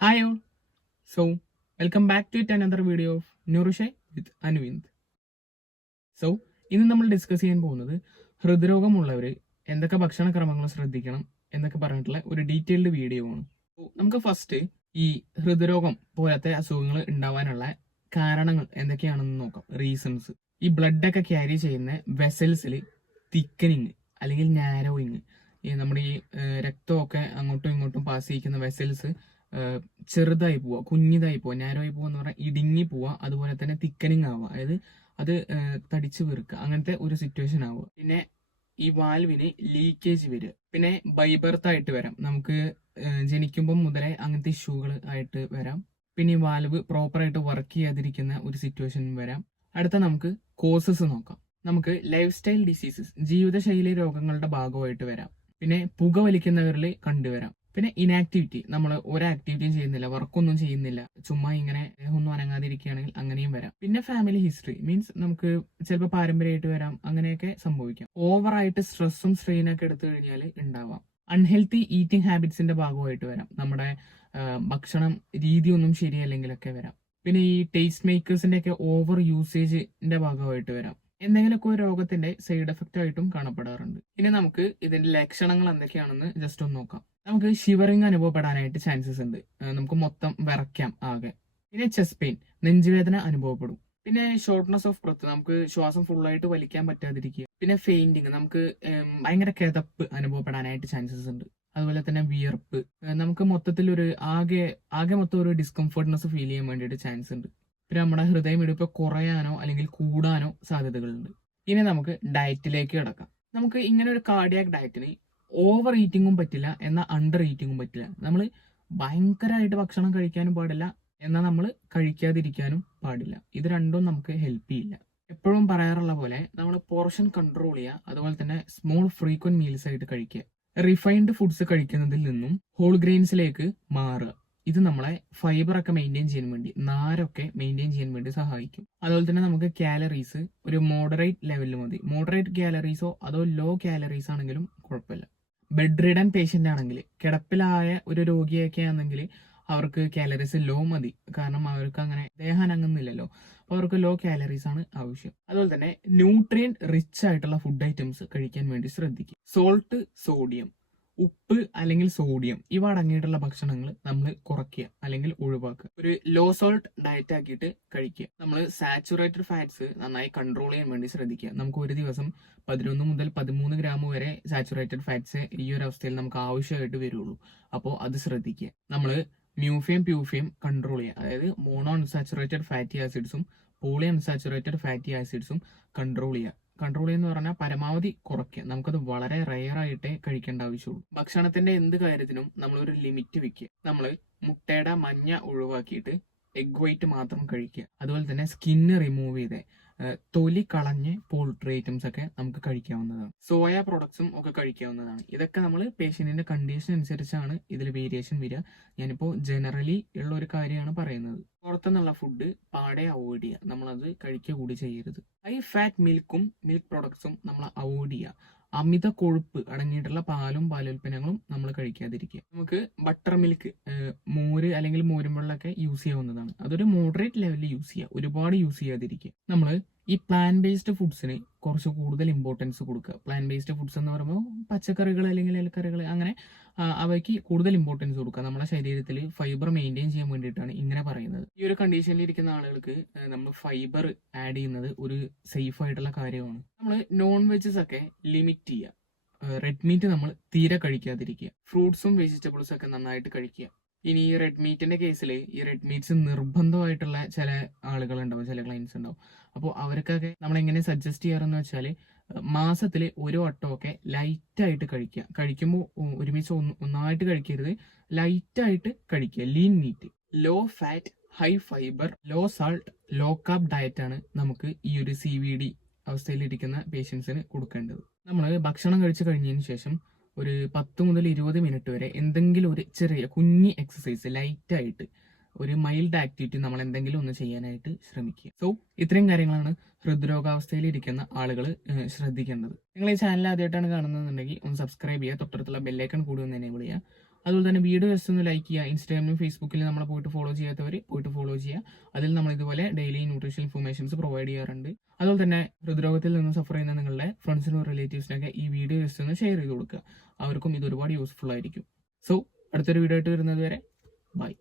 Hi all. So, welcome back to it another video of nourish with Anuvind so ഇന്ന് നമ്മൾ discuss ചെയ്യാൻ പോകുന്നത് ഹൃദ്രോഗമുള്ളവർ എന്തൊക്കെ ഭക്ഷണക്രമങ്ങൾ ശ്രദ്ധിക്കണം എന്നൊക്കെ പറഞ്ഞിട്ടുള്ള ഒരു ഡീറ്റെയിൽഡ് വീഡിയോ ആണ്. നമുക്ക് ഫസ്റ്റ് ഈ ഹൃദ്രോഗം പോലത്തെ അസുഖങ്ങൾ ഉണ്ടാവാനുള്ള കാരണങ്ങൾ എന്തൊക്കെയാണെന്ന് നോക്കാം. റീസൺസ് ഈ ബ്ലഡ് ഒക്കെ ക്യാരി ചെയ്യുന്ന വെസൽസിൽ തിക്കനിങ് അല്ലെങ്കിൽ നാരോയിങ് നമ്മുടെ ഈ രക്തമൊക്കെ അങ്ങോട്ടും ഇങ്ങോട്ടും പാസ് ചെയ്യിക്കുന്ന വെസൽസ് ചെറുതായി പോവുക കുഞ്ഞിതായി പോവുക നാരോയി പോവുക എന്ന് പറഞ്ഞാൽ ഇടുങ്ങി പോവുക അതുപോലെ തന്നെ തിക്കനിങ് ആവുക അതായത് അത് തടിച്ചു വീർക്കുക. അങ്ങനത്തെ ഒരു സിറ്റുവേഷൻ ആവുക പിന്നെ ഈ വാൽവിന് ലീക്കേജ് വരിക. പിന്നെ ബൈബർത്ത് ആയിട്ട് വരാം. നമുക്ക് ജനിക്കുമ്പം മുതലേ അങ്ങനത്തെ ഇഷ്യൂകൾ ആയിട്ട് വരാം. പിന്നെ ഈ വാൽവ് പ്രോപ്പറായിട്ട് വർക്ക് ചെയ്യാതിരിക്കുന്ന ഒരു സിറ്റുവേഷൻ വരാം. അടുത്ത നമുക്ക് കോസസ് നോക്കാം. നമുക്ക് ലൈഫ് സ്റ്റൈൽ ഡിസീസസ് ജീവിതശൈലി രോഗങ്ങളുടെ ഭാഗമായിട്ട് വരാം. പിന്നെ പുക വലിക്കുന്നവരിൽ കണ്ടുവരാം. പിന്നെ ഇനാക്ടിവിറ്റി നമ്മൾ ഒരു ആക്ടിവിറ്റിയും ചെയ്യുന്നില്ല വർക്കൊന്നും ചെയ്യുന്നില്ല. ചുമ്മാ ഇങ്ങനെ ഒന്നും അനങ്ങാതിരിക്കുകയാണെങ്കിൽ അങ്ങനെയും വരാം. പിന്നെ ഫാമിലി ഹിസ്റ്ററി മീൻസ് നമുക്ക് ചിലപ്പോൾ പാരമ്പര്യമായിട്ട് വരാം അങ്ങനെയൊക്കെ സംഭവിക്കാം. ഓവറായിട്ട് സ്ട്രെസ്സും സ്ട്രെയിനൊക്കെ എടുത്തു കഴിഞ്ഞാൽ ഉണ്ടാവാം അൺഹെൽത്തി ഈറ്റിംഗ് ഹാബിറ്റ്സിന്റെ ഭാഗമായിട്ട് വരാം. നമ്മുടെ ഭക്ഷണം രീതിയൊന്നും ശരിയല്ലെങ്കിലൊക്കെ വരാം. പിന്നെ ഈ ടേസ്റ്റ് മേക്കേഴ്സിന്റെ ഒക്കെ ഓവർ യൂസേജിന്റെ ഭാഗമായിട്ട് വരാം. എന്തെങ്കിലുമൊക്കെ ഒരു രോഗത്തിന്റെ സൈഡ് എഫക്റ്റ് ആയിട്ടും കാണപ്പെടാറുണ്ട്. ഇനി നമുക്ക് ഇതിന്റെ ലക്ഷണങ്ങൾ എന്തൊക്കെയാണെന്ന് ജസ്റ്റ് ഒന്ന് നോക്കാം. നമുക്ക് ഷിവറിങ് അനുഭവപ്പെടാനായിട്ട് ചാൻസസ് ഉണ്ട്. നമുക്ക് മൊത്തം വിറയ്ക്കാം ആകെ. പിന്നെ ചെസ്റ്റ് പെയിൻ നെഞ്ചുവേദന അനുഭവപ്പെടും. പിന്നെ ഷോർട്ട്നെസ് ഓഫ് ബ്രത്ത് നമുക്ക് ശ്വാസം ഫുള്ളായിട്ട് വലിക്കാൻ പറ്റാതിരിക്കുക. പിന്നെ ഫെയിന്റിങ് നമുക്ക് ഭയങ്കര കിതപ്പ് അനുഭവപ്പെടാനായിട്ട് ചാൻസസ് ഉണ്ട്. അതുപോലെ തന്നെ വിയർപ്പ്. നമുക്ക് മൊത്തത്തിൽ ഒരു ആകെ ആകെ മൊത്തം ഒരു ഡിസ്കംഫർട്ട്നെസ് ഫീൽ ചെയ്യാൻ വേണ്ടിയിട്ട് ചാൻസ് ഉണ്ട്. പിന്നെ നമ്മുടെ ഹൃദയമിടിപ്പ് കുറയാനോ അല്ലെങ്കിൽ കൂടാനോ സാധ്യതകളുണ്ട്. ഇനി നമുക്ക് ഡയറ്റിലേക്ക് കിടക്കാം. നമുക്ക് ഇങ്ങനെ ഒരു കാർഡിയാക് ഡയറ്റിന് ഓവർ ഈറ്റിങ്ങും പറ്റില്ല എന്നാൽ അണ്ടർ ഈറ്റിങ്ങും പറ്റില്ല. നമ്മൾ ഭയങ്കരമായിട്ട് ഭക്ഷണം കഴിക്കാനും പാടില്ല എന്നാൽ നമ്മൾ കഴിക്കാതിരിക്കാനും പാടില്ല. ഇത് രണ്ടും നമുക്ക് ഹെൽപ്പ് ചെയ്യില്ല. എപ്പോഴും പറയാറുള്ള പോലെ നമ്മൾ പോർഷൻ കൺട്രോൾ ചെയ്യുക അതുപോലെ തന്നെ സ്മോൾ ഫ്രീക്വന്റ് മീൽസ് ആയിട്ട് കഴിക്കുക. റിഫൈൻഡ് ഫുഡ്സ് കഴിക്കുന്നതിൽ നിന്നും ഹോൾ ഗ്രെയിൻസിലേക്ക് മാറുക. ഇത് നമ്മളെ ഫൈബർ ഒക്കെ മെയിന്റെയിൻ ചെയ്യാൻ വേണ്ടി നാരൊക്കെ മെയിന്റെയിൻ ചെയ്യാൻ വേണ്ടി സഹായിക്കും. അതുപോലെ തന്നെ നമുക്ക് കാലറീസ് ഒരു മോഡറേറ്റ് ലെവലിൽ മതി. മോഡറേറ്റ് കാലറീസോ അതോ ലോ കാലറീസ് ആണെങ്കിലും കുഴപ്പമില്ല. ബെഡ് റിഡൻ പേഷ്യന്റ് ആണെങ്കിൽ കിടപ്പിലായ ഒരു രോഗിയൊക്കെ ആണെങ്കിൽ അവർക്ക് കാലറീസ് ലോ മതി. കാരണം അവർക്ക് അങ്ങനെ ദേഹം അനങ്ങുന്നില്ലല്ലോ. അപ്പോൾ അവർക്ക് ലോ കാലറീസ് ആണ് ആവശ്യം. അതുപോലെ തന്നെ ന്യൂട്രിയൻ റിച്ച് ആയിട്ടുള്ള ഫുഡ് ഐറ്റംസ് കഴിക്കാൻ വേണ്ടി ശ്രദ്ധിക്കും. സോൾട്ട് സോഡിയം ഉപ്പ് അല്ലെങ്കിൽ സോഡിയം ഇവ അടങ്ങിയിട്ടുള്ള ഭക്ഷണങ്ങൾ നമ്മൾ കുറയ്ക്കുക അല്ലെങ്കിൽ ഒഴിവാക്കുക. ഒരു ലോ സോൾട്ട് ഡയറ്റ് ആക്കിയിട്ട് കഴിക്കുക. നമ്മൾ സാച്ചുറേറ്റഡ് ഫാറ്റ്സ് നന്നായി കൺട്രോൾ ചെയ്യാൻ വേണ്ടി ശ്രദ്ധിക്കുക. നമുക്ക് ഒരു ദിവസം പതിനൊന്ന് മുതൽ പതിമൂന്ന് ഗ്രാം വരെ സാച്ചുറേറ്റഡ് ഫാറ്റ്സ് ഈ ഒരു അവസ്ഥയിൽ നമുക്ക് ആവശ്യമായിട്ട് വരുള്ളൂ. അപ്പോൾ അത് ശ്രദ്ധിക്കുക. നമ്മൾ മ്യൂഫിയം പ്യൂഫിയം കൺട്രോൾ ചെയ്യുക. അതായത് മോണോ അൺസാച്ചുറേറ്റഡ് ഫാറ്റി ആസിഡ്സും പോളി അൺസാച്ചുറേറ്റഡ് ഫാറ്റി ആസിഡ്സും കൺട്രോൾ ചെയ്യുക. കൺട്രോൾ ചെയ്യുന്നത് പറഞ്ഞാൽ പരമാവധി കുറയ്ക്കുക. നമുക്കത് വളരെ റെയർ ആയിട്ടേ കഴിക്കേണ്ട ആവശ്യമുള്ളൂ. ഭക്ഷണത്തിന്റെ എന്ത് കാര്യത്തിനും നമ്മൾ ഒരു ലിമിറ്റ് വെക്കുക. നമ്മൾ മുട്ടയുടെ മഞ്ഞ ഒഴിവാക്കിയിട്ട് എഗ് വൈറ്റ് മാത്രം കഴിക്കുക. അതുപോലെ തന്നെ സ്കിന്ന് റിമൂവ് ചെയ്ത്. തൊലി കളഞ്ഞ് പോൾട്രി ഐറ്റംസ് ഒക്കെ നമുക്ക് കഴിക്കാവുന്നതാണ്. സോയ പ്രൊഡക്ട്സും ഒക്കെ കഴിക്കാവുന്നതാണ്. ഇതൊക്കെ നമ്മൾ പേഷ്യന്റിന്റെ കണ്ടീഷൻ അനുസരിച്ചാണ് ഇതിൽ വേരിയേഷൻ വരിക. ഞാനിപ്പോൾ ജനറലി ഉള്ള ഒരു കാര്യമാണ് പറയുന്നത്. പുറത്തുനിന്നുള്ള ഫുഡ് പാടെ അവോയ്ഡ് ചെയ്യുക. നമ്മളത് കഴിക്കുക കൂടി ചെയ്യരുത്. ഹൈ ഫാറ്റ് മിൽക്കും മിൽക്ക് പ്രൊഡക്ട്സും നമ്മൾ അവോയ്ഡ് ചെയ്യുക. അമിത കൊഴുപ്പ് അടങ്ങിയിട്ടുള്ള പാലും പാലുൽപ്പന്നങ്ങളും നമ്മൾ കഴിക്കാതിരിക്കുക. നമുക്ക് ബട്ടർ മിൽക്ക് മോര് അല്ലെങ്കിൽ മോരും വെള്ളമൊക്കെ യൂസ് ചെയ്യാവുന്നതാണ്. അതൊരു മോഡറേറ്റ് ലെവലിൽ യൂസ് ചെയ്യുക. ഒരുപാട് യൂസ് ചെയ്യാതിരിക്കുക. നമ്മൾ ഈ പ്ലാൻ ബേസ്ഡ് ഫുഡ്സിന് കുറച്ച് കൂടുതൽ ഇമ്പോർട്ടൻസ് കൊടുക്കുക. പ്ലാൻ ബേസ്ഡ് ഫുഡ്സ് എന്ന് പറയുമ്പോൾ പച്ചക്കറികൾ അല്ലെങ്കിൽ ഇലക്കറികൾ അങ്ങനെ അവയ്ക്ക് കൂടുതൽ ഇമ്പോർട്ടൻസ് കൊടുക്കുക. നമ്മുടെ ശരീരത്തിൽ ഫൈബർ മെയിന്റെയിൻ ചെയ്യാൻ വേണ്ടിയിട്ടാണ് ഇങ്ങനെ പറയുന്നത്. ഈ ഒരു കണ്ടീഷനിൽ ഇരിക്കുന്ന ആളുകൾക്ക് നമ്മൾ ഫൈബർ ആഡ് ചെയ്യുന്നത് ഒരു സേഫ് ആയിട്ടുള്ള കാര്യമാണ്. നമ്മൾ നോൺ വെജസ് ഒക്കെ ലിമിറ്റ് ചെയ്യുക. റെഡ് മീറ്റ് നമ്മൾ തീരെ കഴിക്കാതിരിക്കുക. ഫ്രൂട്ട്സും വെജിറ്റബിൾസും ഒക്കെ നന്നായിട്ട് കഴിക്കുക. ഇനി ഈ റെഡ് മീറ്റിന്റെ കേസിൽ ഈ റെഡ് മീറ്റ്സ് നിർബന്ധമായിട്ടുള്ള ചില ആളുകൾ ഉണ്ടാവും ചില ക്ലയൻസ് ഉണ്ടാവും. അപ്പോൾ അവർക്കൊക്കെ നമ്മൾ എങ്ങനെ സജസ്റ്റ് ചെയ്യാറെന്ന് വെച്ചാൽ മാസത്തിൽ ഒരു വട്ടമൊക്കെ ലൈറ്റായിട്ട് കഴിക്കുക. കഴിക്കുമ്പോൾ ഒരുമിച്ച് ഒന്ന് ഒന്നായിട്ട് കഴിക്കരുത്. ലൈറ്റായിട്ട് കഴിക്കുക. Lean meat low fat high fibre low salt low carb diet ആണ് നമുക്ക് ഈ ഒരു സി വി ഡി അവസ്ഥയിലിരിക്കുന്ന പേഷ്യൻസിന് കൊടുക്കേണ്ടത്. നമ്മൾ ഭക്ഷണം കഴിച്ചു കഴിഞ്ഞതിന് ശേഷം ഒരു പത്ത് മുതൽ ഇരുപത് മിനിറ്റ് വരെ എന്തെങ്കിലും ഒരു ചെറിയ കുഞ്ഞി എക്സസൈസ് ലൈറ്റായിട്ട് ഒരു മൈൽഡ് ആക്ടിവിറ്റി നമ്മൾ എന്തെങ്കിലും ഒന്ന് ചെയ്യാനായിട്ട് ശ്രമിക്കുക. സോ ഇത്രയും കാര്യങ്ങളാണ് ഹൃദ്രോഗാവസ്ഥയിൽ ഇരിക്കുന്ന ആളുകൾ ശ്രദ്ധിക്കേണ്ടത്. നിങ്ങൾ ഈ ചാനൽ ആദ്യമായിട്ടാണ് കാണുന്നതെന്നുണ്ടെങ്കിൽ ഒന്ന് സബ്സ്ക്രൈബ് ചെയ്യുക തൊട്ടടുത്തുള്ള ബെല്ലൈക്കൺ കൂടി ഒന്ന് എനേബിൾ ചെയ്യുക. അതുപോലെ തന്നെ വീഡിയോ ജസ്റ്റ് ഒന്ന് ലൈക്ക് ചെയ്യുക. ഇൻസ്റ്റാഗ്രാമിലും ഫേസ്ബുക്കിലും നമ്മളെ പോയിട്ട് ഫോളോ ചെയ്യാത്തവർ പോയിട്ട് ഫോളോ ചെയ്യുക. അതിൽ നമ്മൾ ഇതുപോലെ ഡെയിലി ന്യൂട്രീഷൻ ഇൻഫർമേഷൻസ് പ്രൊവൈഡ് ചെയ്യാറുണ്ട്. അതുപോലെ തന്നെ ഹൃദ്രോഗത്തിൽ നിന്ന് സഫർ ചെയ്യുന്ന നിങ്ങളുടെ ഫ്രണ്ട്സിനോ റിലേറ്റീവ്സിനൊക്കെ ഈ വീഡിയോ ജസ്റ്റ് ഒന്ന് ഷെയർ ചെയ്ത് കൊടുക്കുക. അവർക്കും ഇത് ഒരുപാട് യൂസ്ഫുൾ ആയിരിക്കും. സോ അടുത്തൊരു വീഡിയോ ആയിട്ട് വരുന്നത് വരെ ബൈ